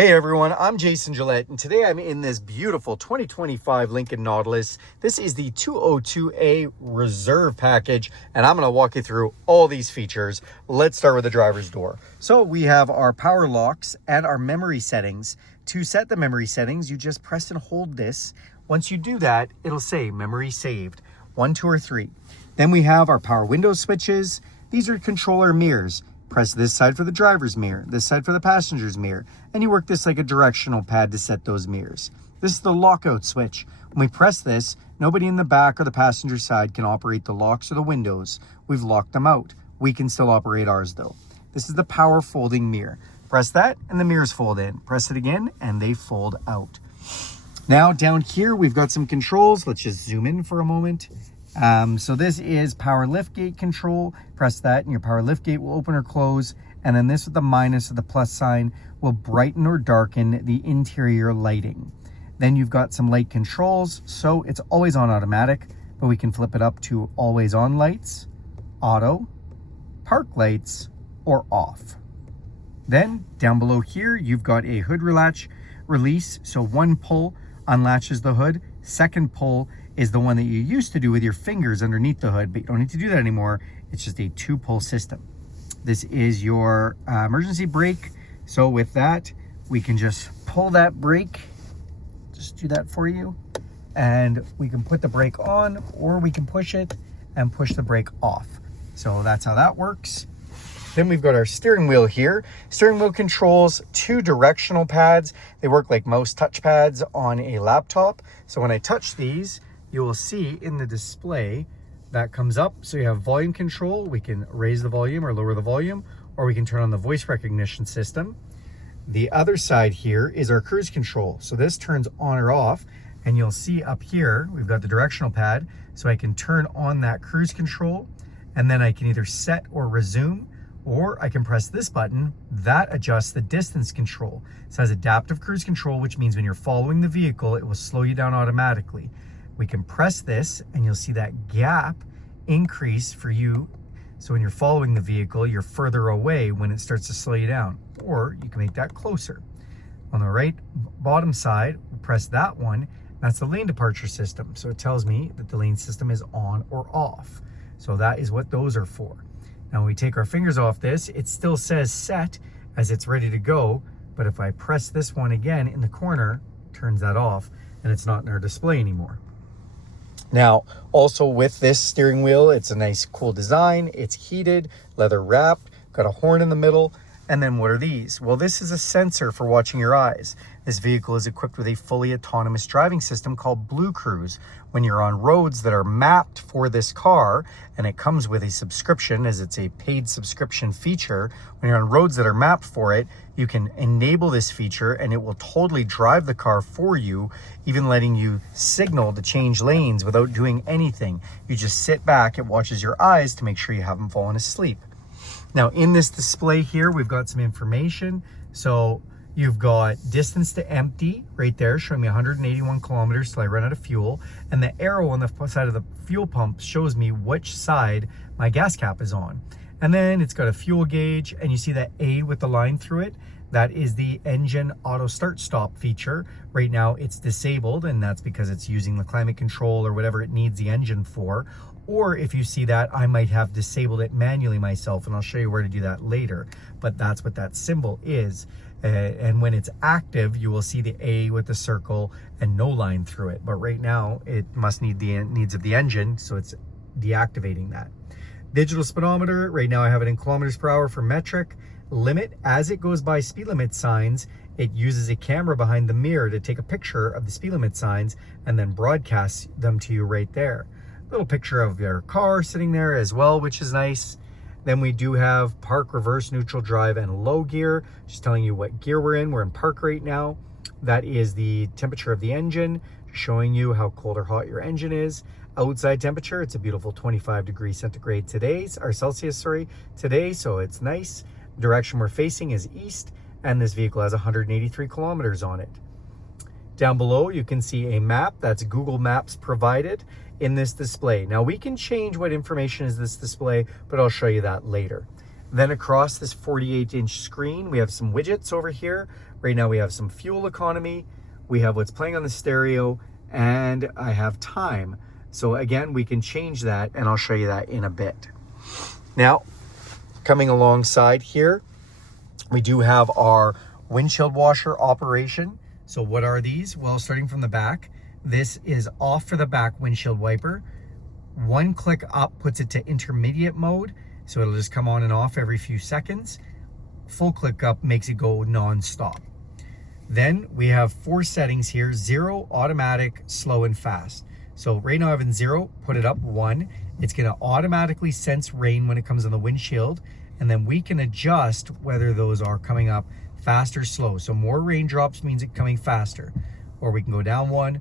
Hey everyone, I'm Jason Gillette, and today I'm in this beautiful 2025 Lincoln Nautilus. This is the 202A Reserve package, and I'm going to walk you through all these features. Let's start with the driver's door. So we have our power locks and our memory settings. To set the memory settings, you just press and hold this. Once you do that, it'll say memory saved, 1, 2, or 3. Then we have our power window switches. These are controller mirrors. Press this side for the driver's mirror, this side for the passenger's mirror, and you work this like a directional pad to set those mirrors. This is the lockout switch. When we press this, nobody in the back or the passenger side can operate the locks or the windows. We've locked them out. We can still operate ours though. This is the power folding mirror. Press that and the mirrors fold in. Press it again and they fold out. Now down here, we've got some controls. Let's just zoom in for a moment. So this is power lift gate control. Press that and your power lift gate will open or close. And then this with the minus or the plus sign will brighten or darken the interior lighting. Then you've got some light controls. So it's always on automatic, but we can flip it up to always on lights, auto, park lights, or off. Then down below here, you've got a hood latch release. So one pull unlatches the hood. Second pull is the one that you used to do with your fingers underneath the hood, but you don't need to do that anymore. It's just a 2-pull system. This is your emergency brake. So with that, we can just pull that brake. Just do that for you. And we can put the brake on, or we can push it and push the brake off. So that's how that works. Then we've got our steering wheel here. Steering wheel controls 2 directional pads. They work like mouse touch pads on a laptop. So when I touch these, you will see in the display that comes up. So you have volume control. We can raise the volume or lower the volume, or we can turn on the voice recognition system. The other side here is our cruise control. So this turns on or off, and you'll see up here, we've got the directional pad. So I can turn on that cruise control, and then I can either set or resume, or I can press this button. That adjusts the distance control. It has adaptive cruise control, which means when you're following the vehicle, it will slow you down automatically. We can press this and you'll see that gap increase for you. So when you're following the vehicle, you're further away when it starts to slow you down, or you can make that closer. On the right bottom side, we'll press that one. That's the lane departure system. So it tells me that the lane system is on or off. So that is what those are for. Now when we take our fingers off this, it still says set as it's ready to go. But if I press this one again in the corner, it turns that off and it's not in our display anymore. Now, also with this steering wheel, it's a nice cool design. It's heated, leather wrapped, got a horn in the middle. And then what are these? Well, this is a sensor for watching your eyes. This vehicle is equipped with a fully autonomous driving system called Blue Cruise. When you're on roads that are mapped for this car, and it comes with a subscription as it's a paid subscription feature, when you're on roads that are mapped for it, you can enable this feature and it will totally drive the car for you, even letting you signal to change lanes without doing anything. You just sit back, it watches your eyes to make sure you haven't fallen asleep. Now in this display here, we've got some information. So you've got distance to empty right there, showing me 181 kilometers till I run out of fuel. And the arrow on the side of the fuel pump shows me which side my gas cap is on. And then it's got a fuel gauge, and you see that A with the line through it. That is the engine auto start stop feature. Right now it's disabled, and that's because it's using the climate control or whatever it needs the engine for. Or if you see that, I might have disabled it manually myself, and I'll show you where to do that later. But that's what that symbol is. And when it's active, you will see the A with the circle and no line through it. But right now, it must need the needs of the engine, so it's deactivating that. Digital speedometer, right now I have it in kilometers per hour for metric. Limit, as it goes by speed limit signs, it uses a camera behind the mirror to take a picture of the speed limit signs and then broadcasts them to you right there. Little picture of your car sitting there as well, which is nice. Then we do have park, reverse, neutral, drive, and low gear. Just telling you what gear we're in. We're in park right now. That is the temperature of the engine, showing you how cold or hot your engine is. Outside temperature, it's a beautiful 25 degrees centigrade today, or Celsius, today, so it's nice. Direction we're facing is east, and this vehicle has 183 kilometers on it. Down below, you can see a map. That's Google Maps provided in this display. Now we can change what information is this display, but I'll show you that later. Then across this 48-inch screen, we have some widgets over here. Right now we have some fuel economy, we have what's playing on the stereo, and I have time. So again, we can change that, and I'll show you that in a bit. Now, coming alongside here, we do have our windshield washer operation. So what are these? Well, starting from the back, this is off for the back windshield wiper. One click up puts it to intermediate mode, so it'll just come on and off every few seconds. Full click up makes it go non-stop. Then we have 4 settings here: 0, automatic, slow, and fast. So right now I have in 0, put it up 1. It's gonna automatically sense rain when it comes on the windshield, and then we can adjust whether those are coming up fast or slow. So more raindrops means it coming faster, or we can go down 1,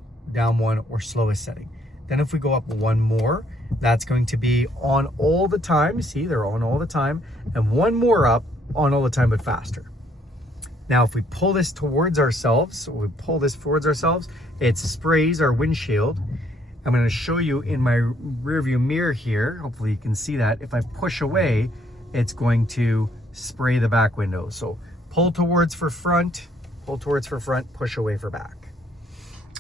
or slowest setting. Then if we go up 1 more, that's going to be on all the time. See, they're on all the time. And 1 more up, on all the time, but faster. Now, if we pull this towards ourselves, it sprays our windshield. I'm going to show you in my rear view mirror here. Hopefully you can see that. If I push away, it's going to spray the back window. So pull towards for front, push away for back.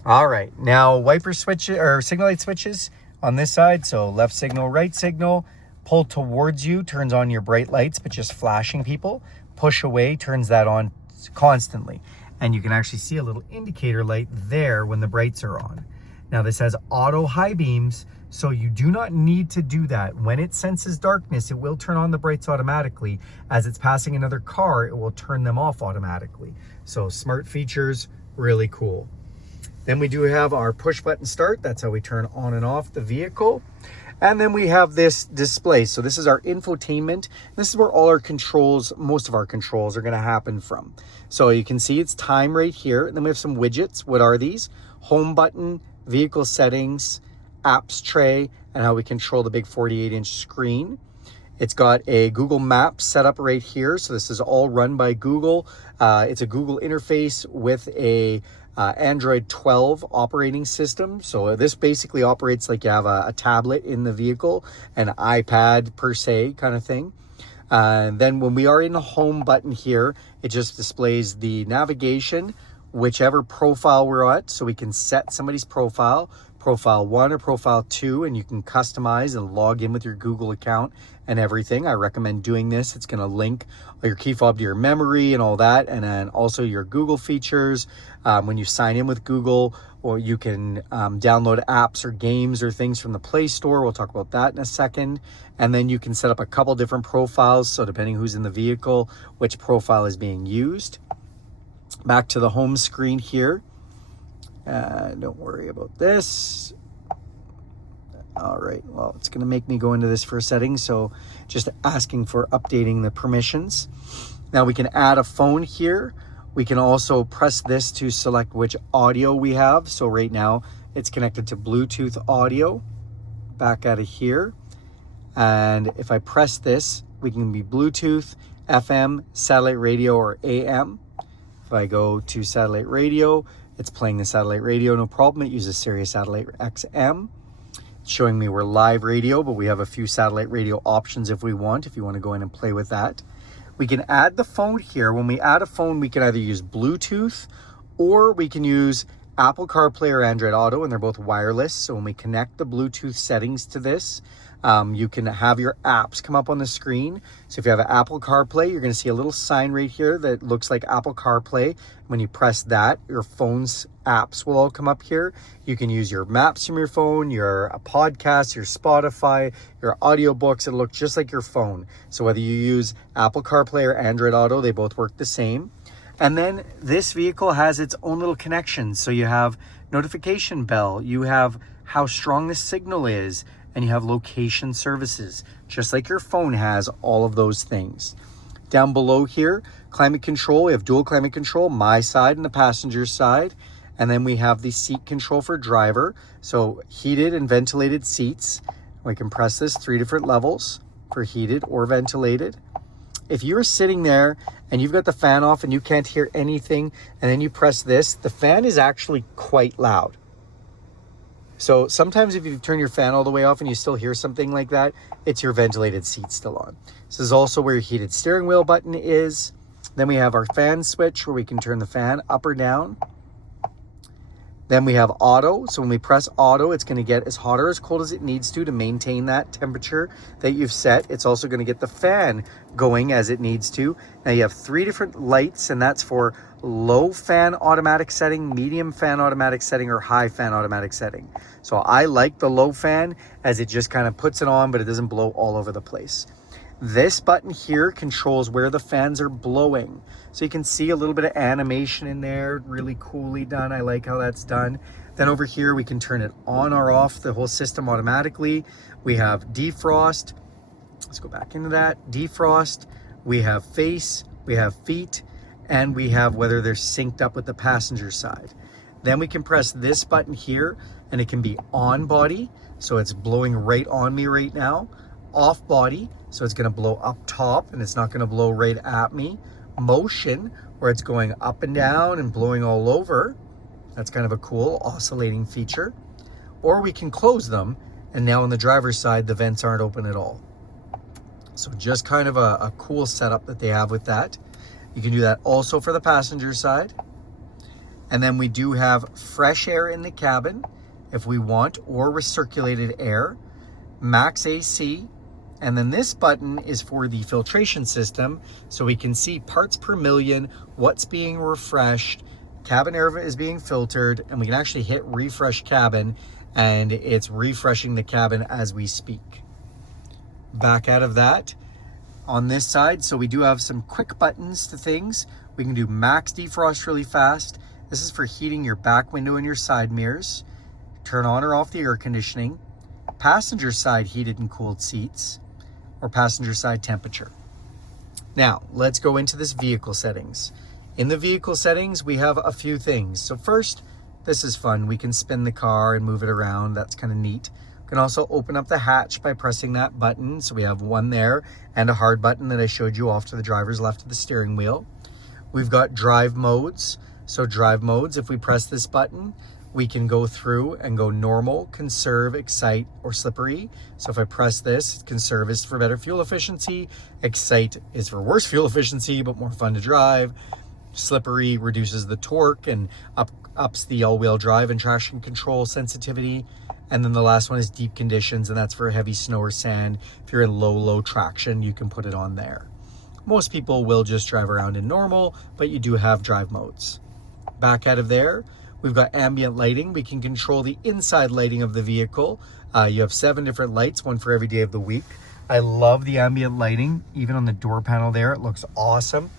All right, now wiper switch or signal light switches on this side. So left signal, right signal. Pull towards you turns on your bright lights, but just flashing people. Push away turns that on constantly. And you can actually see a little indicator light there when the brights are on. Now this has auto high beams, so you do not need to do that. When it senses darkness, it will turn on the brights automatically. As it's passing another car, it will turn them off automatically. So smart features, really cool. Then we do have our push button start. That's how we turn on and off the vehicle. And then we have this display. So this is our infotainment. This is where all our controls, most of our controls are gonna happen from. So you can see it's time right here. And then we have some widgets. What are these? Home button, vehicle settings, apps tray, and how we control the big 48-inch screen. It's got a Google Maps set up right here. So this is all run by Google. It's a Google interface with a Android 12 operating system. So this basically operates like you have a tablet in the vehicle, an iPad per se kind of thing. Then when we are in the home button here, it just displays the navigation, whichever profile we're at. So we can set somebody's profile 1 or profile 2, and you can customize and log in with your Google account and everything. I recommend doing this. It's going to link your key fob to your memory and all that, and then also your Google features. When you sign in with Google, or you can download apps or games or things from the Play Store. We'll talk about that in a second. And then you can set up a couple different profiles, so depending who's in the vehicle, which profile is being used. Back to the home screen here. Don't worry about this. All right, well, it's going to make me go into this for settings, so just asking for updating the permissions. Now we can add a phone here. We can also press this to select which audio we have. So right now it's connected to Bluetooth audio. Back out of here. And if I press this, we can be Bluetooth, FM, satellite radio, or AM. If I go to satellite radio, it's playing the satellite radio, no problem. It uses Sirius Satellite XM. It's showing me we're live radio, but we have a few satellite radio options if you want to go in and play with that. We can add the phone here. When we add a phone, we can either use Bluetooth or we can use Apple CarPlay or Android Auto, and they're both wireless. So when we connect the Bluetooth settings to this, you can have your apps come up on the screen. So if you have an Apple CarPlay, you're going to see a little sign right here that looks like Apple CarPlay. When you press that, your phone's apps will all come up here. You can use your maps from your phone, your podcast, your Spotify, your audiobooks. It'll look just like your phone. So whether you use Apple CarPlay or Android Auto, they both work the same. And then this vehicle has its own little connections. So you have notification bell, you have how strong the signal is, and you have location services, just like your phone has all of those things. Down below here, climate control. We have dual climate control, my side and the passenger side. And then we have the seat control for driver. So heated and ventilated seats. We can press this 3 different levels for heated or ventilated. If you're sitting there and you've got the fan off and you can't hear anything, and then you press this, the fan is actually quite loud. So sometimes if you turn your fan all the way off and you still hear something like that, it's your ventilated seat still on. This is also where your heated steering wheel button is. Then we have our fan switch where we can turn the fan up or down. Then we have auto. So when we press auto, it's going to get as hot or as cold as it needs to maintain that temperature that you've set. It's also going to get the fan going as it needs to. Now you have 3 different lights, and that's for low fan automatic setting, medium fan automatic setting, or high fan automatic setting. So I like the low fan as it just kind of puts it on, but it doesn't blow all over the place. This button here controls where the fans are blowing. So you can see a little bit of animation in there, really coolly done. I like how that's done. Then over here, we can turn it on or off the whole system automatically. We have defrost. Let's go back into that. Defrost. We have face, we have feet, and we have whether they're synced up with the passenger side. Then we can press this button here and it can be on body. So it's blowing right on me right now. Off body, so it's going to blow up top and it's not going to blow right at me. Motion, where it's going up and down and blowing all over. That's kind of a cool oscillating feature. Or we can close them, and now on the driver's side the vents aren't open at all. So just kind of a cool setup that they have with that. You can do that also for the passenger side. And then we do have fresh air in the cabin if we want, or recirculated air, max AC. And then this button is for the filtration system, so we can see parts per million, what's being refreshed, cabin air is being filtered, and we can actually hit refresh cabin, and it's refreshing the cabin as we speak. Back out of that, on this side, so we do have some quick buttons to things. We can do max defrost really fast. This is for heating your back window and your side mirrors. Turn on or off the air conditioning. Passenger side heated and cooled seats, or passenger side temperature. Now, let's go into this vehicle settings. In the vehicle settings, we have a few things. So first, this is fun. We can spin the car and move it around. That's kind of neat. We can also open up the hatch by pressing that button. So we have one there and a hard button that I showed you off to the driver's left of the steering wheel. We've got drive modes. So drive modes, if we press this button, we can go through and go normal, conserve, excite, or slippery. So if I press this, conserve is for better fuel efficiency, excite is for worse fuel efficiency, but more fun to drive. Slippery reduces the torque and ups the all-wheel drive and traction control sensitivity. And then the last one is deep conditions, and that's for heavy snow or sand. If you're in low traction, you can put it on there. Most people will just drive around in normal, but you do have drive modes. Back out of there, we've got ambient lighting. We can control the inside lighting of the vehicle. You have 7 different lights, one for every day of the week. I love the ambient lighting. Even on the door panel there, it looks awesome.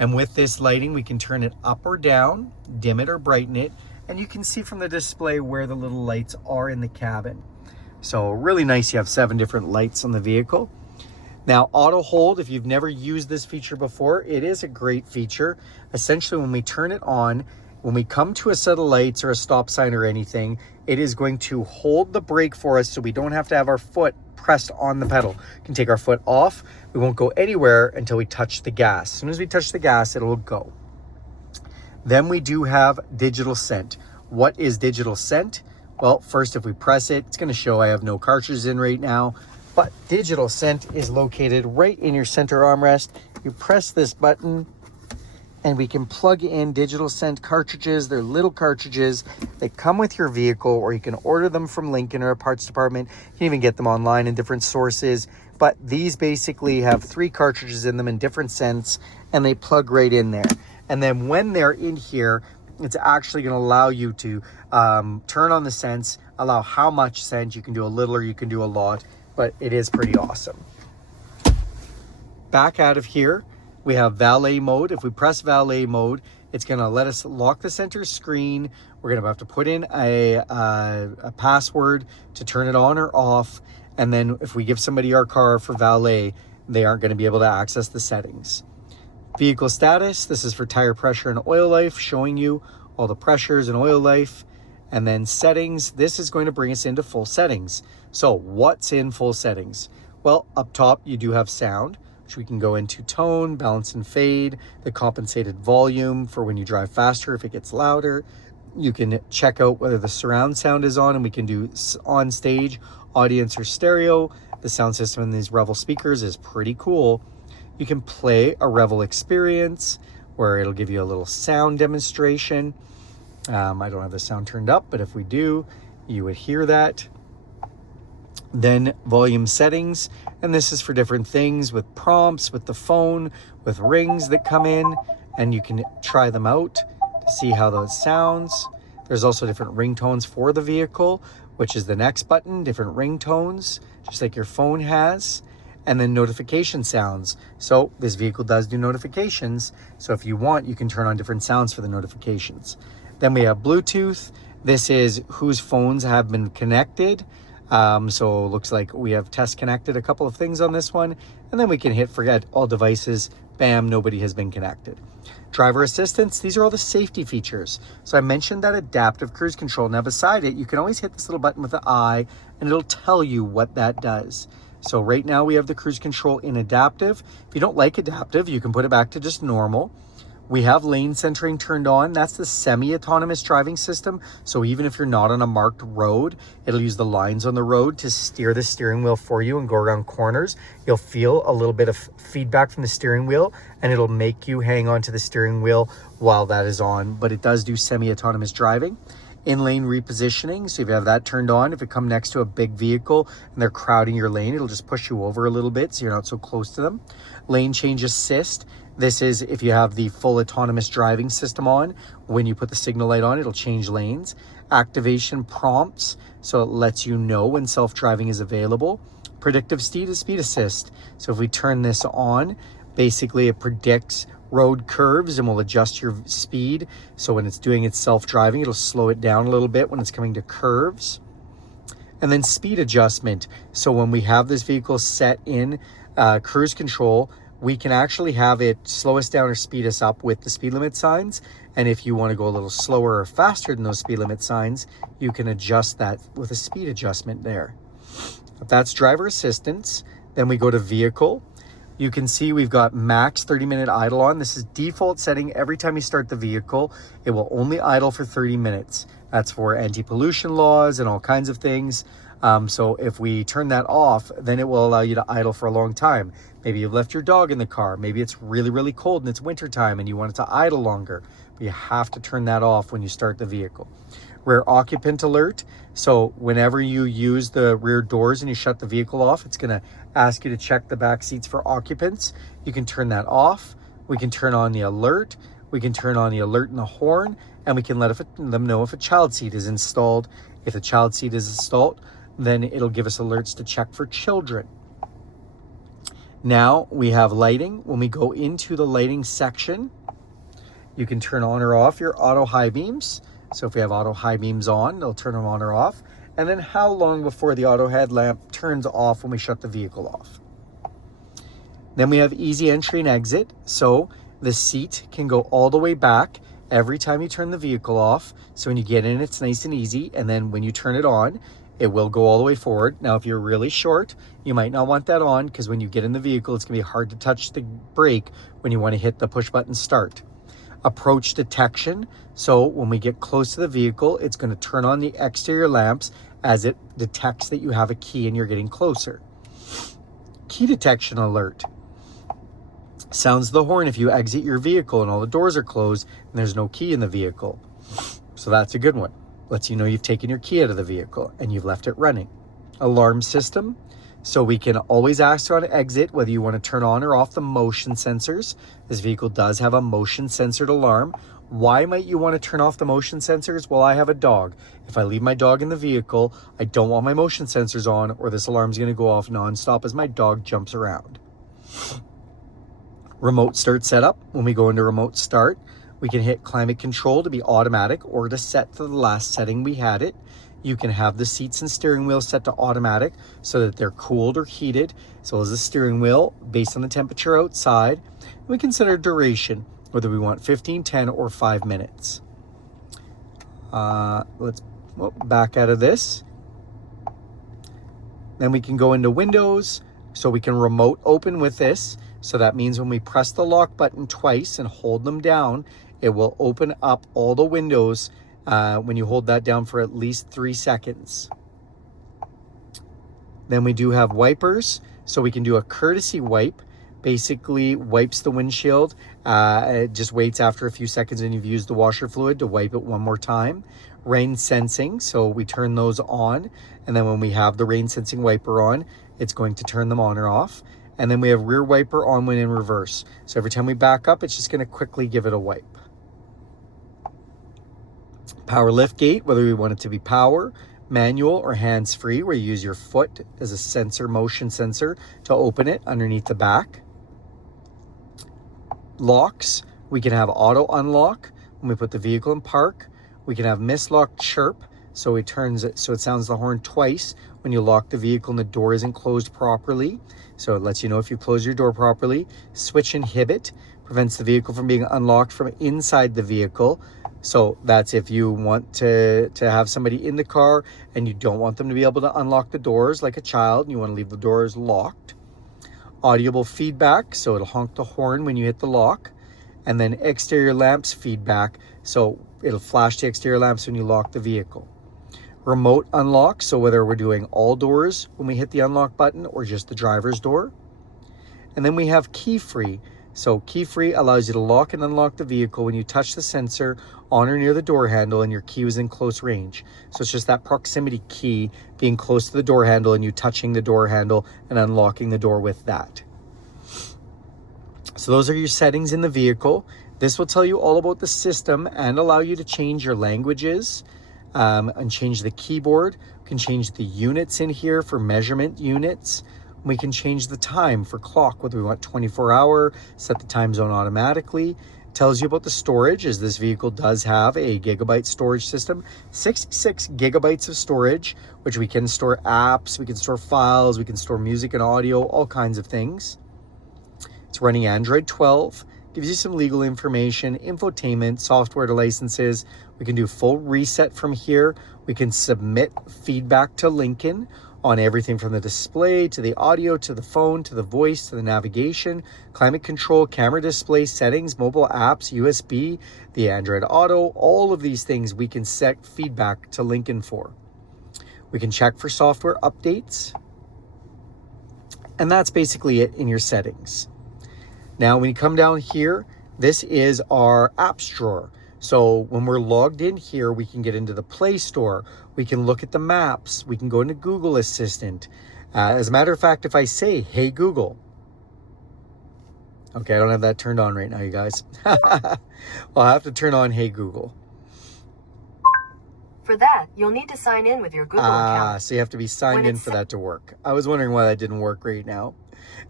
And with this lighting, we can turn it up or down, dim it or brighten it. And you can see from the display where the little lights are in the cabin. So really nice. You have 7 different lights on the vehicle. Now, auto hold, if you've never used this feature before, it is a great feature. Essentially, when we turn it on, when we come to a set of lights or a stop sign or anything, it is going to hold the brake for us so we don't have to have our foot pressed on the pedal. We can take our foot off. We won't go anywhere until we touch the gas. As soon as we touch the gas, it will go. Then we do have digital scent. What is digital scent? Well, first, if we press it, it's going to show I have no cartridges in right now. But digital scent is located right in your center armrest. You press this button, and we can plug in digital scent cartridges. They're little cartridges. They come with your vehicle, or you can order them from Lincoln or a parts department. You can even get them online in different sources. But these basically have 3 cartridges in them in different scents, and they plug right in there. And then when they're in here, it's actually going to allow you to turn on the scents, allow how much scent. You can do a little or you can do a lot, but it is pretty awesome. Back out of here, we have valet mode. If we press valet mode, it's going to let us lock the center screen. We're going to have to put in a password to turn it on or off. And then if we give somebody our car for valet, they aren't going to be able to access the settings. Vehicle status, this is for tire pressure and oil life, showing you all the pressures and oil life. And then settings, this is going to bring us into full settings. So what's in full settings? Well, up top, you do have sound, which we can go into tone, balance and fade, the compensated volume for when you drive faster if it gets louder. You can check out whether the surround sound is on, and we can do on stage, audience, or stereo. The sound system in these Revel speakers is pretty cool. You can play a Revel experience where it'll give you a little sound demonstration. I don't have the sound turned up, but if we do, you would hear that. Then volume settings, and this is for different things with prompts, with the phone, with rings that come in, and you can try them out to see how those sounds. There's also different ringtones for the vehicle, which is the next button, different ringtones, just like your phone has. And then notification sounds. So this vehicle does do notifications. So if you want, you can turn on different sounds for the notifications. Then we have Bluetooth. This is whose phones have been connected. So it looks like we have test connected a couple of things on this one. And then we can hit forget all devices. Bam, nobody has been connected. Driver assistance, these are all the safety features. So I mentioned that adaptive cruise control. Now beside it, you can always hit this little button with the eye and it'll tell you what that does. So right now we have the cruise control in adaptive. If you don't like adaptive, you can put it back to just normal. We have lane centering turned on. That's the semi-autonomous driving system. So even if you're not on a marked road, it'll use the lines on the road to steer the steering wheel for you and go around corners. You'll feel a little bit of feedback from the steering wheel and it'll make you hang on to the steering wheel while that is on. But it does do semi-autonomous driving. In-lane repositioning, so if you have that turned on, if it come next to a big vehicle and they're crowding your lane, it'll just push you over a little bit so you're not so close to them. Lane change assist. This is if you have the full autonomous driving system on. When you put the signal light on, it'll change lanes. Activation prompts, so it lets you know when self-driving is available. Predictive speed assist. So if we turn this on, basically it predicts road curves and will adjust your speed. So when it's doing its self-driving, it'll slow it down a little bit when it's coming to curves. And then speed adjustment. So when we have this vehicle set in cruise control, we can actually have it slow us down or speed us up with the speed limit signs. And if you want to go a little slower or faster than those speed limit signs, you can adjust that with a speed adjustment there. If that's driver assistance, then we go to vehicle. You can see we've got max 30-minute idle on. This is default setting. Every time you start the vehicle, it will only idle for 30 minutes. That's for anti-pollution laws and all kinds of things. So if we turn that off, then it will allow you to idle for a long time. Maybe you've left your dog in the car. Maybe it's really, really cold and it's wintertime and you want it to idle longer. But you have to turn that off when you start the vehicle. Rear occupant alert. So whenever you use the rear doors and you shut the vehicle off, it's going to ask you to check the back seats for occupants. You can turn that off. We can turn on the alert. We can turn on the alert and the horn, and we can let them know if a child seat is installed. If the child seat is installed, then it'll give us alerts to check for children. Now we have lighting. When we go into the lighting section, you can turn on or off your auto high beams. So if we have auto high beams on, they'll turn them on or off. And then how long before the auto headlamp turns off when we shut the vehicle off. Then we have easy entry and exit. So the seat can go all the way back every time you turn the vehicle off. So when you get in, it's nice and easy. And then when you turn it on, it will go all the way forward. Now, if you're really short, you might not want that on because when you get in the vehicle, it's gonna be hard to touch the brake when you want to hit the push button start. Approach detection. So when we get close to the vehicle, it's going to turn on the exterior lamps as it detects that you have a key and you're getting closer. Key detection alert. Sounds the horn if you exit your vehicle and all the doors are closed and there's no key in the vehicle. So that's a good one. Lets you know you've taken your key out of the vehicle and you've left it running. Alarm system. So we can always ask on exit whether you want to turn on or off the motion sensors. This vehicle does have a motion censored alarm. Why might you want to turn off the motion sensors? Well, I have a dog. If I leave my dog in the vehicle, I don't want my motion sensors on or this alarm is going to go off nonstop as my dog jumps around. Remote start setup. When we go into remote start, we can hit climate control to be automatic or to set to the last setting we had it. You can have the seats and steering wheel set to automatic so that they're cooled or heated, as well as the steering wheel based on the temperature outside. We consider duration, whether we want 15, 10, or 5 minutes. Let's back out of this. Then we can go into Windows, so we can remote open with this. So that means when we press the lock button twice and hold them down, it will open up all the windows when you hold that down for at least 3 seconds. Then we do have wipers, so we can do a courtesy wipe. Basically wipes the windshield. It just waits after a few seconds and you've used the washer fluid to wipe it one more time. Rain sensing, so we turn those on, and then when we have the rain sensing wiper on, it's going to turn them on or off. And then we have rear wiper on when in reverse. So every time we back up, it's just going to quickly give it a wipe. Power lift gate, whether we want it to be power, manual, or hands-free, where you use your foot as a sensor, motion sensor, to open it underneath the back. Locks, we can have auto unlock when we put the vehicle in park. We can have mislock chirp, so it turns it so it sounds the horn twice when you lock the vehicle and the door isn't closed properly. So it lets you know if you close your door properly. Switch inhibit prevents the vehicle from being unlocked from inside the vehicle. So that's if you want to have somebody in the car and you don't want them to be able to unlock the doors like a child, and you want to leave the doors locked. Audible feedback, so it'll honk the horn when you hit the lock. And then exterior lamps feedback, so it'll flash the exterior lamps when you lock the vehicle. Remote unlock, so whether we're doing all doors when we hit the unlock button or just the driver's door. And then we have key free. So key free allows you to lock and unlock the vehicle when you touch the sensor on or near the door handle and your key is in close range. So it's just that proximity key being close to the door handle and you touching the door handle and unlocking the door with that. So those are your settings in the vehicle. This will tell you all about the system and allow you to change your languages and change the keyboard. You can change the units in here for measurement units. We can change the time for clock, whether we want 24-hour, set the time zone automatically. Tells you about the storage, as this vehicle does have a gigabyte storage system, 66 gigabytes of storage, which we can store apps, we can store files, we can store music and audio, all kinds of things. It's running Android 12, gives you some legal information, infotainment, software to licenses. We can do full reset from here. We can submit feedback to Lincoln on everything from the display to the audio to the phone to the voice to the navigation, climate control, camera display settings, mobile apps, USB, the Android Auto, all of these things we can set feedback to Lincoln for. We can check for software updates. And that's basically it in your settings. Now, when you come down here, this is our apps drawer. So when we're logged in here, we can get into the Play Store. We can look at the maps. We can go into Google Assistant. As a matter of fact, if I say, "Hey Google," okay, I don't have that turned on right now, you guys. I'll have to turn on "Hey Google." For that, you'll need to sign in with your Google account. So you have to be signed in for that to work. I was wondering why that didn't work right now.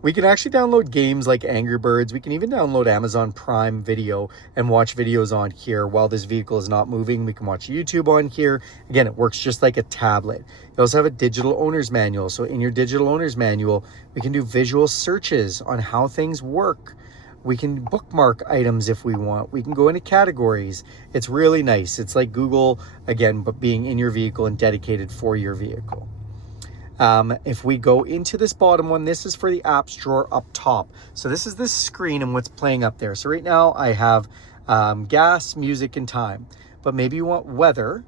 We can actually download games like Angry Birds. We can even download Amazon Prime Video and watch videos on here while this vehicle is not moving. We can watch YouTube on here. Again, it works just like a tablet. You also have a digital owner's manual. So in your digital owner's manual, we can do visual searches on how things work. We can bookmark items if we want. We can go into categories. It's really nice. It's like Google, again, but being in your vehicle and dedicated for your vehicle. If we go into this bottom one, this is for the apps drawer up top. So this is this screen and what's playing up there. So right now I have gas, music, and time. But maybe you want weather.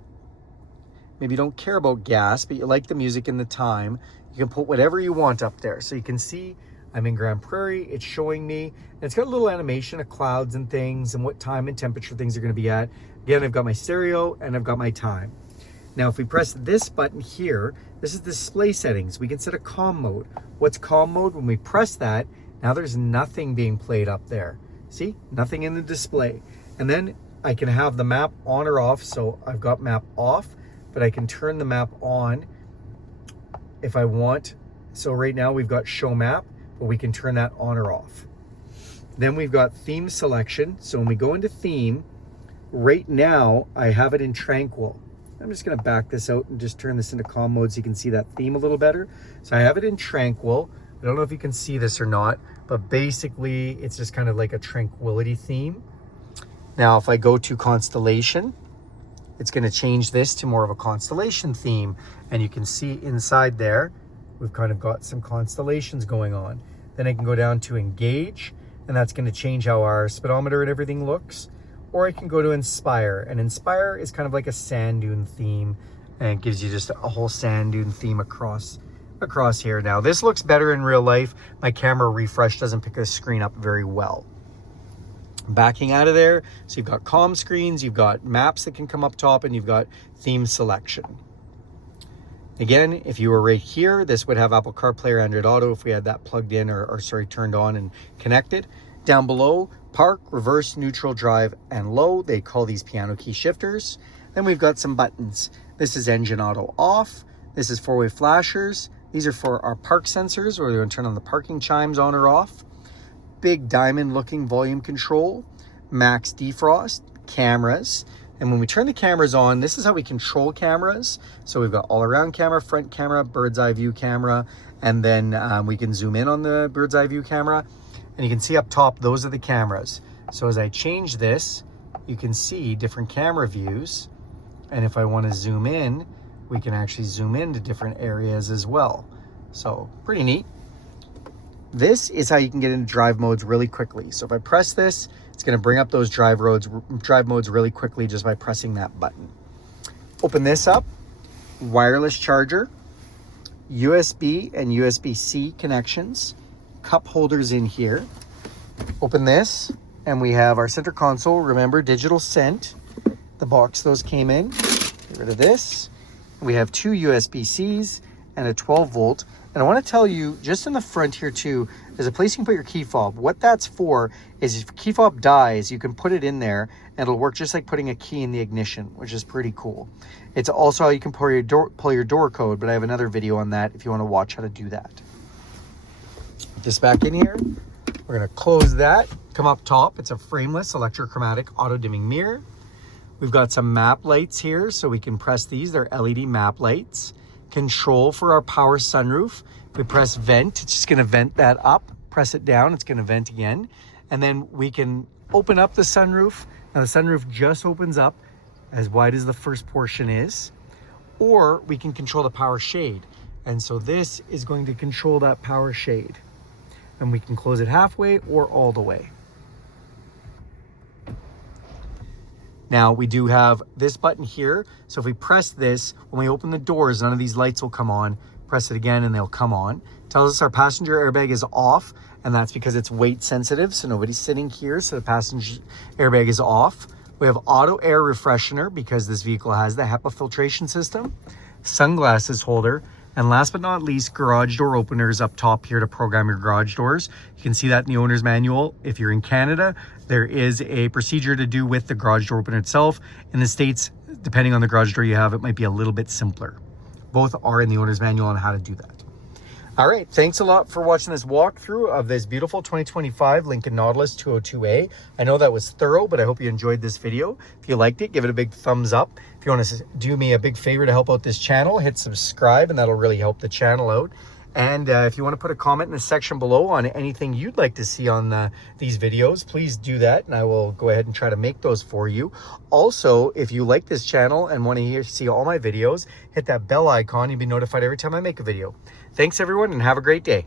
Maybe you don't care about gas, but you like the music and the time. You can put whatever you want up there. So you can see I'm in Grand Prairie. It's showing me. And it's got a little animation of clouds and things and what time and temperature things are going to be at. Again, I've got my stereo and I've got my time. Now, if we press this button here, this is display settings. We can set a calm mode. What's calm mode? When we press that, now there's nothing being played up there. See? Nothing in the display. And then I can have the map on or off. So I've got map off, but I can turn the map on if I want. So right now we've got show map, but we can turn that on or off. Then we've got theme selection. So when we go into theme, right now I have it in tranquil. I'm just going to back this out and just turn this into calm mode so you can see that theme a little better. So I have it in tranquil. I don't know if you can see this or not, but basically it's just kind of like a tranquility theme. Now, if I go to constellation, it's going to change this to more of a constellation theme. And you can see inside there, we've kind of got some constellations going on. Then I can go down to engage, and that's going to change how our speedometer and everything looks. or I can go to Inspire. And Inspire is kind of like a sand dune theme, and it gives you just a whole sand dune theme across here. Now, this looks better in real life. My camera refresh doesn't pick the screen up very well. Backing out of there, so you've got comm screens, you've got maps that can come up top, and you've got theme selection. Again, if you were right here, this would have Apple CarPlay or Android Auto if we had that plugged in or turned on and connected. Down below, park, reverse, neutral, drive, and low. They call these piano key shifters. Then we've got some buttons. This is engine auto off. This is four-way flashers. These are for our park sensors, where we're going to turn on the parking chimes on or off. Big diamond looking volume control, max defrost, cameras. And when we turn the cameras on, this is how we control cameras. So we've got all around camera, front camera, bird's eye view camera, and then we can zoom in on the bird's eye view camera. And you can see up top, those are the cameras. So as I change this, you can see different camera views. And if I want to zoom in, we can actually zoom into different areas as well. So pretty neat. This is how you can get into drive modes really quickly. So if I press this, it's going to bring up those drive modes really quickly just by pressing that button. Open this up, wireless charger, USB and USB-C connections, cup holders in here. Open this, and we have our center console. Remember, digital cent, the box those came in. Get rid of this. We have two USB-Cs and a 12 volt. And I want to tell you, just in the front here too, there's a place you can put your key fob. What that's for is if key fob dies, you can put it in there and it'll work just like putting a key in the ignition, which is pretty cool. It's also how you can pull your door code, but I have another video on that if you want to watch how to do that. Put this back in here. We're going to close that. Come up top, it's a frameless electrochromatic auto dimming mirror. We've got some map lights here, so we can press these. They're LED map lights. Control for our power sunroof. If we press vent, it's just going to vent that up. Press it down, it's going to vent again. And then we can open up the sunroof. Now the sunroof just opens up as wide as the first portion is. Or we can control the power shade. And so this is going to control that power shade. And we can close it halfway or all the way. Now we do have this button here. So if we press this, when we open the doors, none of these lights will come on. Press it again and they'll come on. Tells us our passenger airbag is off, and that's because it's weight sensitive. So nobody's sitting here, so the passenger airbag is off. We have auto air refreshener because this vehicle has the HEPA filtration system, sunglasses holder, and last but not least, garage door openers up top here to program your garage doors. You can see that in the owner's manual. If you're in Canada, there is a procedure to do with the garage door opener itself. In the States, depending on the garage door you have, it might be a little bit simpler. Both are in the owner's manual on how to do that. All right, thanks a lot for watching this walkthrough of this beautiful 2025 Lincoln Nautilus 202A. I know that was thorough, but I hope you enjoyed this video. If you liked it, give it a big thumbs up. If you want to do me a big favor to help out this channel, hit subscribe, and that'll really help the channel out. And if you want to put a comment in the section below on anything you'd like to see on these videos, please do that, and I will go ahead and try to make those for you. Also, if you like this channel and want to see all my videos, hit that bell icon. You'll be notified every time I make a video. Thanks, everyone, and have a great day.